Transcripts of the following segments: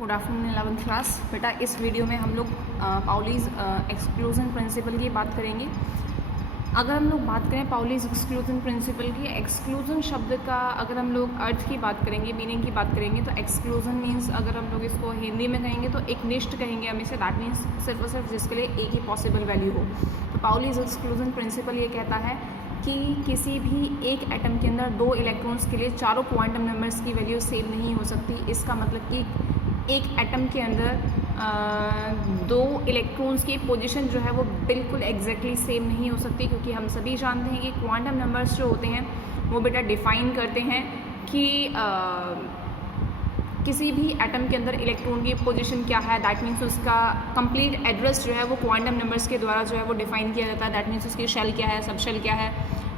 Good afternoon 11th class. बेटा इस video में हम लोग पाउलीज एक्सक्लूजन प्रिंसिपल की बात करेंगे। अगर हम लोग बात करें पाउलीज एक्सक्लूजन प्रिंसिपल की, एक्सक्लूजन शब्द का अगर हम लोग अर्थ की बात करेंगे, मीनिंग की बात करेंगे, तो एक्सक्लूजन मीन्स अगर हम लोग इसको हिंदी में कहेंगे तो एक निष्ठ कहेंगे हम इसे। दैट मीन्स सिर्फ और सिर्फ जिसके लिए एक ही पॉसिबल वैल्यू हो। तो पाउलीज एक्सक्लूजन प्रिंसिपल ये कहता है कि किसी भी एक एटम के अंदर दो इलेक्ट्रॉन्स के लिए चारों क्वांटम नंबर्स की वैल्यू सेम नहीं हो सकती। इसका मतलब कि एक एटम के अंदर दो इलेक्ट्रॉन्स की पोजीशन जो है वो बिल्कुल एग्जैक्टली सेम नहीं हो सकती, क्योंकि हम सभी जानते हैं कि क्वांटम नंबर्स जो होते हैं वो बेटा डिफ़ाइन करते हैं कि किसी भी एटम के अंदर इलेक्ट्रॉन की पोजीशन क्या है। दैट मीन्स उसका कंप्लीट एड्रेस जो है वो क्वांटम नंबर्स के द्वारा जो है वो डिफ़ाइन किया जाता है। दैट मीन्स उसकी शेल क्या है, सब शेल क्या है,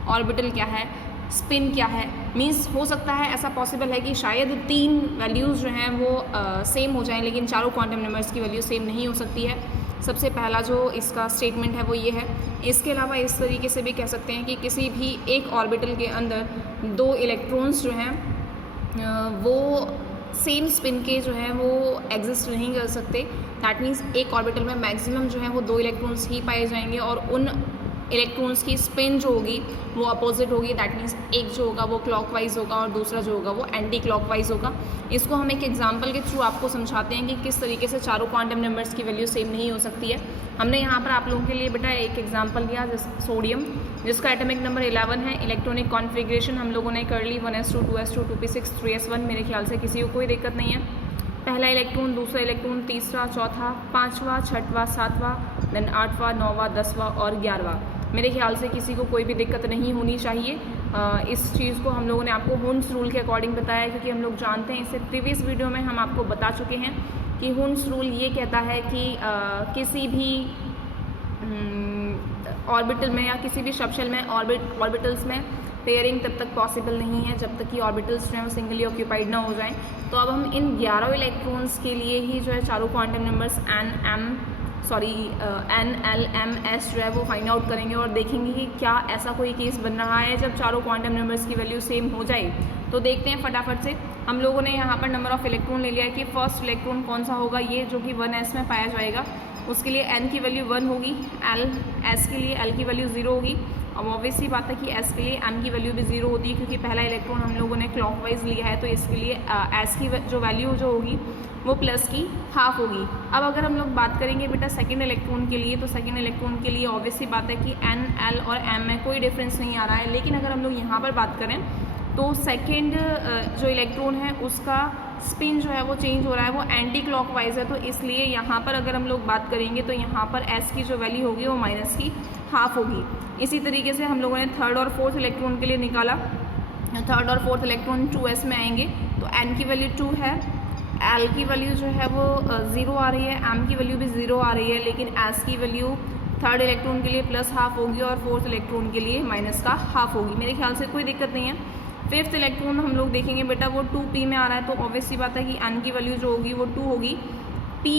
ऑर्बिटल क्या है, स्पिन क्या है। मीन्स हो सकता है ऐसा पॉसिबल है कि शायद तीन वैल्यूज़ जो हैं वो सेम हो जाएं, लेकिन चारों क्वांटम नंबर्स की वैल्यू सेम नहीं हो सकती है। सबसे पहला जो इसका स्टेटमेंट है वो ये है। इसके अलावा इस तरीके से भी कह सकते हैं कि किसी भी एक ऑर्बिटल के अंदर दो इलेक्ट्रॉन्स जो हैं वो सेम स्पिन के जो हैं वो एग्जिस्ट नहीं कर सकते। दैट मीन्स एक ऑर्बिटल में मैक्सिमम जो है वो दो इलेक्ट्रॉन्स ही पाए जाएंगे और उन इलेक्ट्रॉन्स की स्पिन जो होगी वो अपोजिट होगी। दैट मीन्स एक जो होगा वो क्लॉकवाइज होगा और दूसरा जो होगा वो एंटी क्लॉकवाइज होगा। इसको हम एक एग्जांपल के थ्रू आपको समझाते हैं कि किस तरीके से चारों क्वांटम नंबर्स की वैल्यू सेम नहीं हो सकती है। हमने यहाँ पर आप लोगों के लिए बेटा एक एग्जाम्पल लिया सोडियम, जिसका एटॉमिक नंबर 11 है। इलेक्ट्रॉनिक कॉन्फ़िगरेशन हम लोगों ने कर ली 1s2 2s2 2p6 3s1। मेरे ख्याल से किसी को कोई दिक्कत नहीं है। पहला इलेक्ट्रॉन, दूसरा इलेक्ट्रॉन, तीसरा, चौथा, पाँचवा, छठवां, सातवां, देन आठवां, नौवां, 10वां और 11वां। मेरे ख्याल से किसी को कोई भी दिक्कत नहीं होनी चाहिए। इस चीज़ को हम लोगों ने आपको हुन्स रूल के अकॉर्डिंग बताया, क्योंकि हम लोग जानते हैं, इससे प्रीवियस वीडियो में हम आपको बता चुके हैं कि हुन्स रूल ये कहता है कि किसी भी ऑर्बिटल में या किसी भी सबशेल में ऑर्बिटल्स में पेयरिंग तब तक पॉसिबल नहीं है जब तक कि ऑर्बिटल्स जो हैं वो सिंगली ऑक्यूपाइड ना हो जाएं। तो अब हम इन 11 इलेक्ट्रॉन्स के लिए ही जो है चारों quantum numbers N, L, M, S जो है वो फाइंड आउट करेंगे और देखेंगे कि क्या ऐसा कोई केस बन रहा है जब चारों क्वांटम नंबर्स की वैल्यू सेम हो जाए। तो देखते हैं फटाफट से। हम लोगों ने यहाँ पर नंबर ऑफ इलेक्ट्रॉन ले लिया है कि फर्स्ट इलेक्ट्रॉन कौन सा होगा, ये जो कि 1s में पाया जाएगा। उसके लिए N की वैल्यू 1 होगी, S के लिए L की वैल्यू 0 होगी। अब ऑब्वियसली बात है कि S के लिए M की वैल्यू भी 0 होती है, क्योंकि पहला इलेक्ट्रॉन हम लोगों ने क्लॉकवाइज लिया है। तो इसके लिए S की जो वैल्यू जो होगी वो प्लस की हाफ होगी। अब अगर हम लोग बात करेंगे बेटा सेकंड इलेक्ट्रॉन के लिए, तो सेकंड इलेक्ट्रॉन के लिए ऑब्वियसली बात है कि N, L और M में कोई डिफरेंस नहीं आ रहा है। लेकिन अगर हम लोग यहाँ पर बात करें तो सेकंड जो इलेक्ट्रॉन है उसका स्पिन जो है वो चेंज हो रहा है, वो एंटी क्लॉकवाइज है। तो इसलिए यहाँ पर अगर हम लोग बात करेंगे तो यहाँ पर S की जो वैल्यू होगी वो माइनस की हाफ होगी। इसी तरीके से हम लोगों ने थर्ड और फोर्थ इलेक्ट्रॉन के लिए निकाला। थर्ड और फोर्थ इलेक्ट्रॉन 2s में आएंगे, तो N की वैल्यू 2 है, L की वैल्यू जो है वो 0 आ रही है, M की वैल्यू भी 0 आ रही है, लेकिन S की वैल्यू थर्ड इलेक्ट्रॉन के लिए प्लस हाफ होगी और फोर्थ इलेक्ट्रॉन के लिए माइनस का हाफ होगी। मेरे ख्याल से कोई दिक्कत नहीं है। फिफ्थ इलेक्ट्रॉन हम लोग देखेंगे बेटा वो 2p में आ रहा है, तो ऑब्वियसली बात है कि N की वैल्यू जो होगी वो 2 होगी, P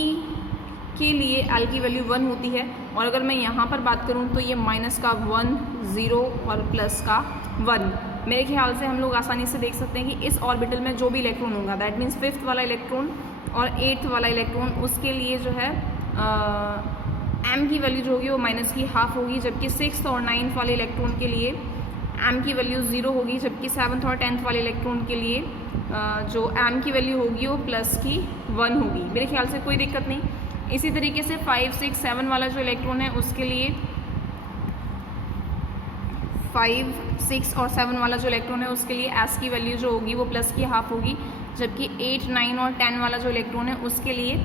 के लिए L की वैल्यू 1 होती है। और अगर मैं यहाँ पर बात करूँ तो ये माइनस का 1, 0 और प्लस का 1। मेरे ख्याल से हम लोग आसानी से देख सकते हैं कि इस ऑर्बिटल में जो भी इलेक्ट्रॉन होगा, दैट मीन्स फिफ्थ वाला इलेक्ट्रॉन और 8th वाला इलेक्ट्रॉन, उसके लिए जो है M की वैल्यू जो होगी वो माइनस की हाफ होगी, जबकि 6th और 9th वाले इलेक्ट्रॉन के लिए M की वैल्यू 0 होगी, जबकि 7th और 10th वाले इलेक्ट्रॉन के लिए जो M की वैल्यू होगी वो प्लस की 1 होगी। मेरे ख्याल से कोई दिक्कत नहीं। इसी तरीके से 5, 6, 7 वाला जो इलेक्ट्रॉन है उसके लिए 5, 6 और 7 वाला जो इलेक्ट्रॉन है उसके लिए S की वैल्यू जो होगी वो प्लस की हाफ होगी, जबकि 8, 9 और 10 वाला जो इलेक्ट्रॉन है उसके लिए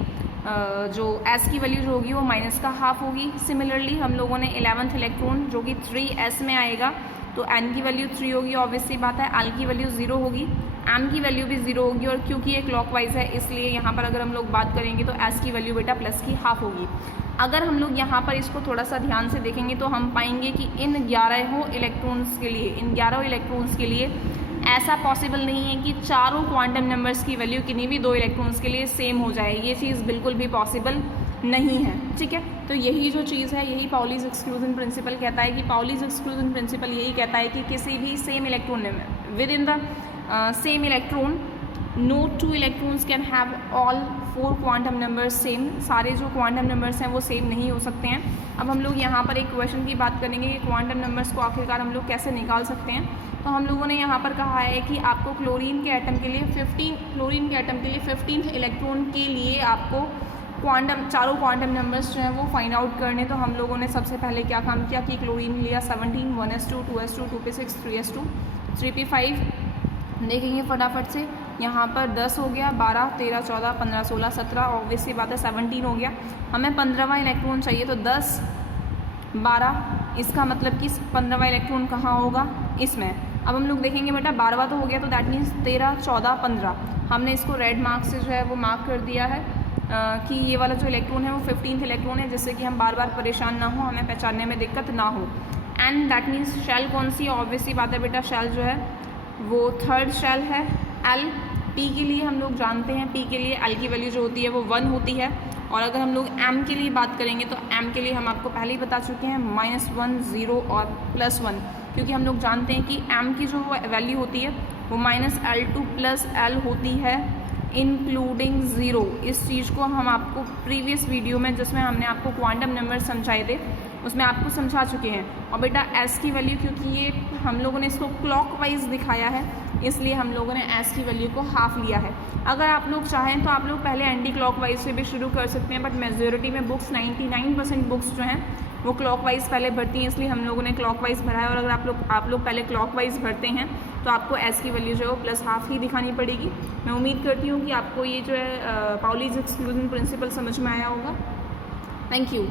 जो S की वैल्यू जो होगी वो माइनस का हाफ होगी। सिमिलरली हम लोगों ने 11th इलेक्ट्रॉन जो कि 3s में आएगा, तो N की वैल्यू 3 होगी, ऑब्वियसली बात है L की वैल्यू 0 होगी, M की वैल्यू भी 0 होगी, और क्योंकि ये क्लॉकवाइज है इसलिए यहाँ पर अगर हम लोग बात करेंगे तो S की वैल्यू बेटा प्लस की हाफ होगी। अगर हम लोग यहाँ पर इसको थोड़ा सा ध्यान से देखेंगे तो हम पाएंगे कि इन 11 इलेक्ट्रॉन्स के लिए ऐसा पॉसिबल नहीं है कि चारों क्वांटम नंबर्स की वैल्यू किन्हीं भी दो इलेक्ट्रॉन्स के लिए सेम हो जाए। ये चीज़ बिल्कुल भी पॉसिबल नहीं है, ठीक है। तो यही जो चीज़ है, यही पाउलीज एक्सक्लूजन प्रिंसिपल कहता है कि पाउलीज एक्सक्लूजन प्रिंसिपल यही कहता है कि किसी भी same electron within the same electron no two electrons can have all 4 quantum numbers same, सारे जो क्वांटम नंबर्स हैं वो सेम नहीं हो सकते हैं। अब हम लोग यहाँ पर एक क्वेश्चन की बात करेंगे कि क्वांटम नंबर्स को आखिरकार हम लोग कैसे निकाल सकते हैं। तो हम लोगों ने यहाँ पर कहा है कि आपको क्लोरीन के एटम के लिए 15th इलेक्ट्रॉन के लिए आपको चारों क्वांटम नंबर्स जो हैं वो फाइंड आउट करने। तो हम लोगों ने सबसे पहले क्या काम किया कि क्लोरीन लिया 17, 1s2, 2s2, 2p6, 3s2, 3p5। देखेंगे फटाफट से, यहाँ पर 10 हो गया, 12, 13, 14, 15, 16, 17, ऑब्वियस सी बात है 17 हो गया। हमें 15वां इलेक्ट्रॉन चाहिए, तो 10, 12, इसका मतलब कि 15वां इलेक्ट्रॉन कहाँ होगा, इसमें। अब हम लोग देखेंगे बेटा 12वां तो हो गया, तो दैट मीन्स 13, 14, 15 हमने इसको रेड मार्क से जो है वो मार्क कर दिया है कि ये वाला जो इलेक्ट्रॉन है वो 15th इलेक्ट्रॉन है, जिससे कि हम बार बार परेशान ना हो, हमें पहचानने में दिक्कत ना हो। एंड दैट मीन्स शेल कौन सी, ऑब्वियस सी बात है बेटा शेल जो है वो 3rd शेल है। एल, पी के लिए हम लोग जानते हैं, पी के लिए एल की वैल्यू जो होती है वो 1 होती है। और अगर हम लोग एम के लिए बात करेंगे तो एम के लिए हम आपको पहले ही बता चुके हैं -1, 0 और +1, क्योंकि हम लोग जानते हैं कि एम की जो वैल्यू होती है वो -L2 + L होती है इंक्लूडिंग 0। इस चीज़ को हम आपको प्रीवियस वीडियो में जिसमें हमने आपको क्वांटम नंबर समझाए थे उसमें आपको समझा चुके हैं। और बेटा एस की वैल्यू, क्योंकि ये हम लोगों ने इसको क्लॉकवाइज दिखाया है इसलिए हम लोगों ने एस की वैल्यू को हाफ लिया है। अगर आप लोग चाहें तो आप लोग पहले एंटी क्लॉकवाइज से भी शुरू कर सकते हैं, बट मेजॉरिटी में बुक्स 99% बुक्स जो हैं वो क्लॉकवाइज पहले भरती हैं, इसलिए हम लोगों ने क्लॉकवाइज भरा है। और अगर आप लोग पहले क्लॉकवाइज भरते हैं तो आपको एस की वैल्यू जो है वो +½ ही दिखानी पड़ेगी। मैं उम्मीद करती हूँ कि आपको ये जो है पाउलीज एक्सक्लूजन प्रिंसिपल समझ में आया होगा। Thank you.